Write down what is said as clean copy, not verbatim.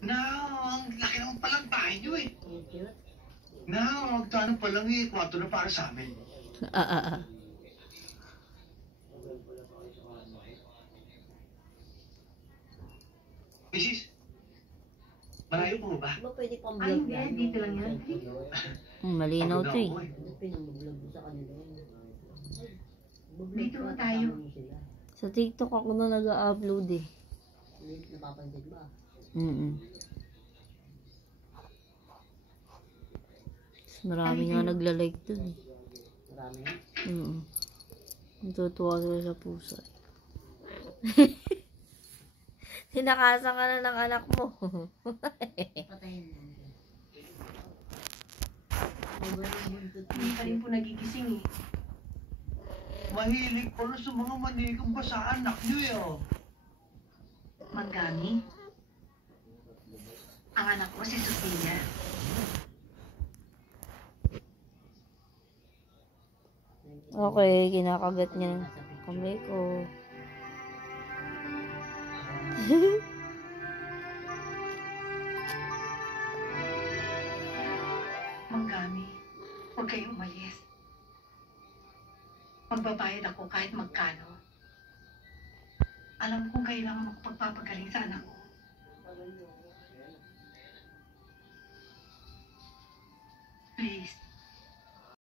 Na, ang laki naman palang bahay nyo eh. Na, magkano pa lang eh, kwarto na para sa amin. Mrs. Malayo po ba? Ba pwede pang Ay, vlog hindi. Dito lang yan. Malinaw to eh. Pinag-vlog sa kanila. Dito na tayo. Sa TikTok ako na nag-upload eh. Napapansin ba? Marami nga nagla-like dun eh. Marami. Natutuwa sila sa pusa. Sinakasan ka na ng anak mo. Patayin mo. Hindi pa rin po nagigising eh. Mahilig pa rin sa mga manikang ba sa anak nyo eh oh. Manggami. Ang anak ko si Sofia. Okay, kinakagat niya ng kamay ko. Manggami, huwag kayong umalis. Magbabayad ako kahit magkano. Alam kong kailangan makapagpapagaling sa anak ko. Please.